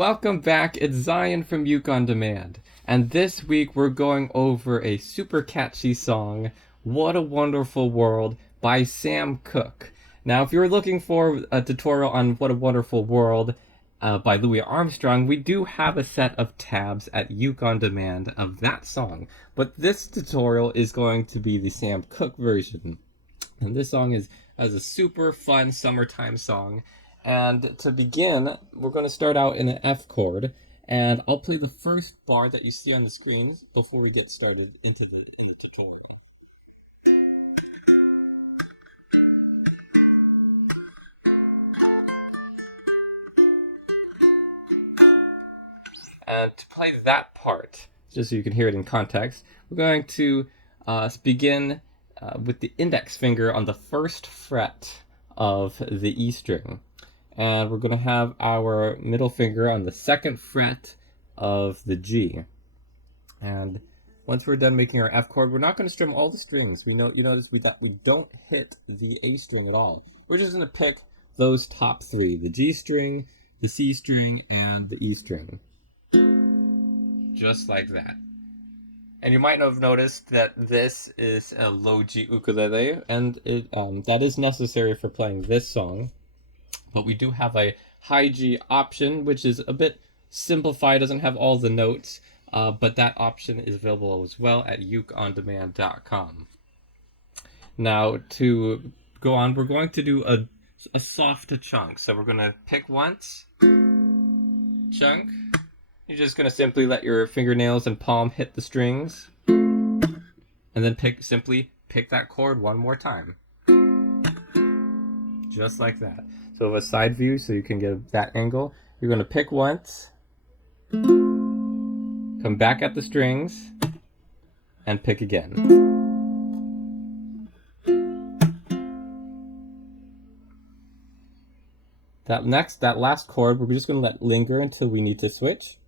Welcome back, it's Zion from Uke On Demand, and this week we're going over a super catchy song, What a Wonderful World by Sam Cooke. Now, if you're looking for a tutorial on What a Wonderful World by Louis Armstrong, we do have a set of tabs at Uke On Demand of that song, but this tutorial is going to be the Sam Cooke version. And this song has a super fun summertime song. And to begin, we're going to start out in an F chord, and I'll play the first bar that you see on the screens before we get started into the tutorial. And to play that part, just so you can hear it in context, we're going to begin with the index finger on the first fret of the E string. And we're going to have our middle finger on the second fret of the G. And once we're done making our F chord, we're not going to strum all the strings. You notice we don't hit the A string at all. We're just going to pick those top three: the G string, the C string, and the E string. Just like that. And you might have noticed that this is a low G ukulele, and that is necessary for playing this song. But we do have a high G option, which is a bit simplified, doesn't have all the notes, but that option is available as well at ukeondemand.com. Now, to go on, we're going to do a soft chunk. So we're going to pick once, chunk. You're just going to simply let your fingernails and palm hit the strings, and then simply pick that chord one more time. Just like that. So a side view so you can get that angle. You're going to pick once, come back at the strings, and pick again. That last chord, we're just going to let linger until we need to switch.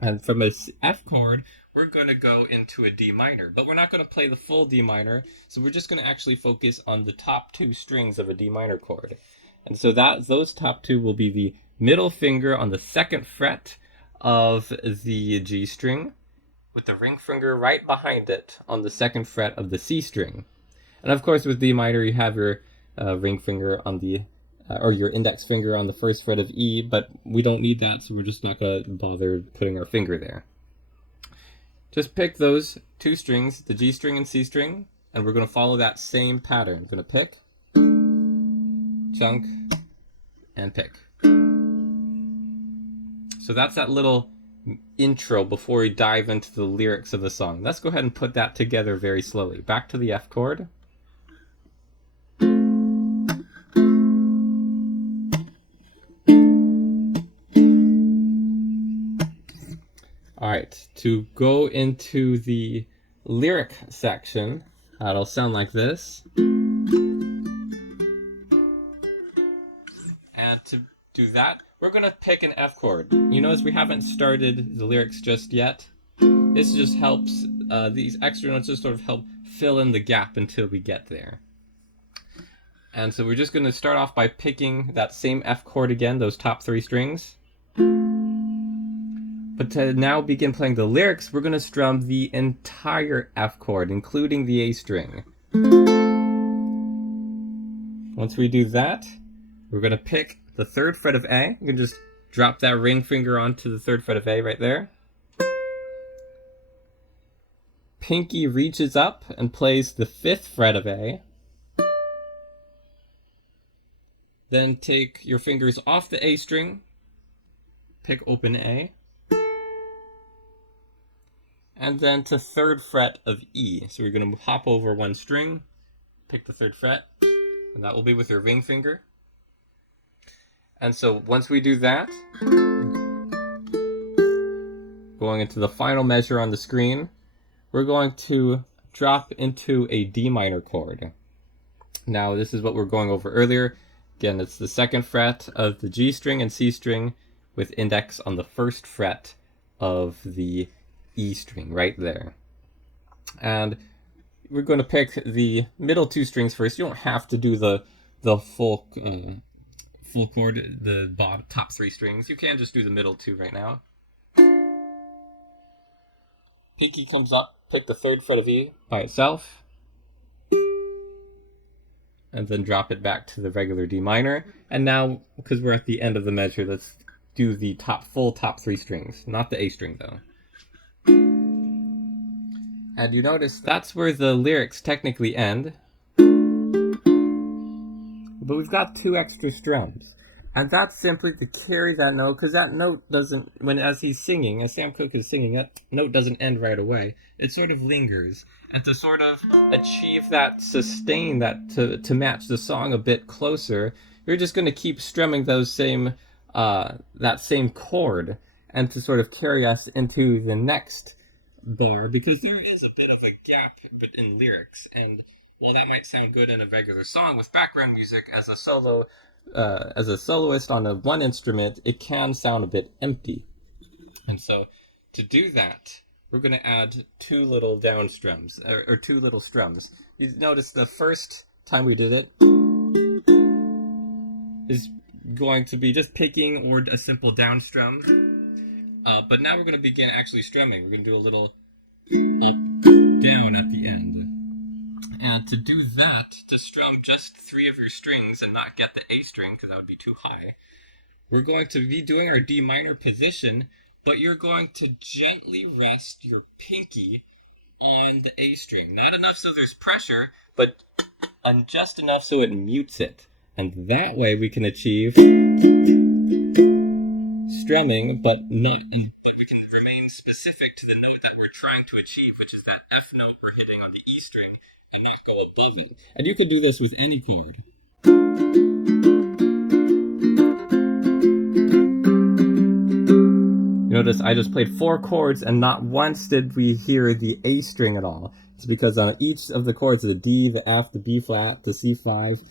And from a F chord, we're going to go into a D minor. But we're not going to play the full D minor, so we're just going to actually focus on the top two strings of a D minor chord. And so those top two will be the middle finger on the second fret of the G string, with the ring finger right behind it on the second fret of the C string. And of course, with D minor, you have your ring finger on the or your index finger on the first fret of E, but we don't need that, so we're just not going to bother putting our finger there. Just pick those two strings, the G string and C string, and we're going to follow that same pattern. Going to pick, chunk, and pick. So that's that little intro before we dive into the lyrics of the song. Let's go ahead and put that together very slowly. Back to the F chord. Alright, to go into the lyric section, it'll sound like this. And to do that, we're going to pick an F chord. You notice we haven't started the lyrics just yet. This just helps, these extra notes just sort of help fill in the gap until we get there. And so we're just going to start off by picking that same F chord again, those top three strings. But to now begin playing the lyrics, we're going to strum the entire F chord, including the A string. Once we do that, we're going to pick the third fret of A. You can just drop that ring finger onto the third fret of A right there. Pinky reaches up and plays the fifth fret of A. Then take your fingers off the A string, pick open A, and then to third fret of E. So we're going to hop over one string, pick the third fret, and that will be with your ring finger. And so once we do that, going into the final measure on the screen, we're going to drop into a D minor chord. Now this is what we're going over earlier. Again, it's the second fret of the G string and C string with index on the first fret of the E string right there. And we're going to pick the middle two strings first. You don't have to do the full full chord, the bottom, top 3 strings. You can just do the middle 2 right now. Pinky comes up, pick the 3rd fret of E by itself, and then drop it back to the regular D minor. And now, because we're at the end of the measure, let's do the full top 3 strings, not the A string though. And you notice that's where the lyrics technically end, but we've got 2 extra strums. And that's simply to carry that note, because that note doesn't, as Sam Cooke is singing, that note doesn't end right away. It sort of lingers. And to sort of achieve that sustain, to match the song a bit closer, you're just going to keep strumming that same chord, and to sort of carry us into the next bar, because there is a bit of a gap in lyrics. And while that might sound good in a regular song with background music, as a soloist on one instrument, it can sound a bit empty. And so to do that, we're going to add 2 little down strums, or 2 little strums. You notice the first time we did it is going to be just picking or a simple down strum. But now we're going to begin actually strumming. We're going to do a little up, down at the end. And to do that, to strum just 3 of your strings and not get the A string, because that would be too high, we're going to be doing our D minor position, but you're going to gently rest your pinky on the A string. Not enough so there's pressure, but just enough so it mutes it. And that way we can achieve strumming, but we can remain specific to the note that we're trying to achieve, which is that F note we're hitting on the E string, and not go above it. And you can do this with any chord. You notice I just played 4 chords, and not once did we hear the A string at all. It's because on each of the chords, the D, the F, the B flat, the C5,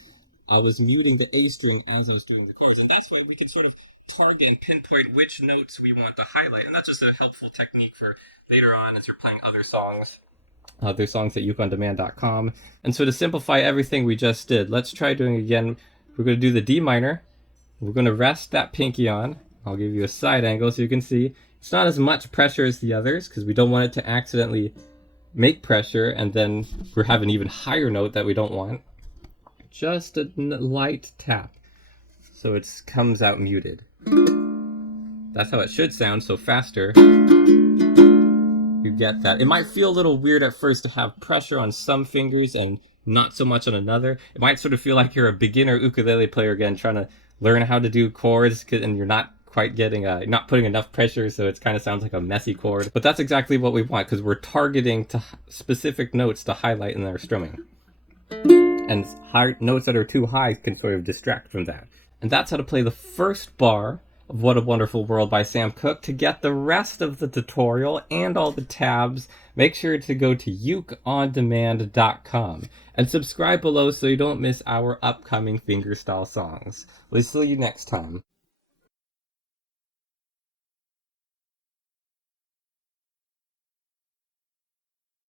I was muting the A string as I was doing the chords. And that's why we can sort of target and pinpoint which notes we want to highlight. And that's just a helpful technique for later on as you're playing other songs at ukeondemand.com. And so to simplify everything we just did, let's try doing it again. We're going to do the D minor. We're going to rest that pinky on. I'll give you a side angle so you can see it's not as much pressure as the others, because we don't want it to accidentally make pressure and then we have an even higher note that we don't want. Just a light tap so it comes out muted. That's how it should sound, so faster you get that. It might feel a little weird at first to have pressure on some fingers and not so much on another. It might sort of feel like you're a beginner ukulele player again, trying to learn how to do chords, and you're not quite getting, not putting enough pressure, so it kind of sounds like a messy chord. But that's exactly what we want, because we're targeting to specific notes to highlight in our strumming. And notes that are too high can sort of distract from that. And that's how to play the first bar of What a Wonderful World by Sam Cooke. To get the rest of the tutorial and all the tabs, make sure to go to ukeondemand.com and subscribe below so you don't miss our upcoming fingerstyle songs. We'll see you next time.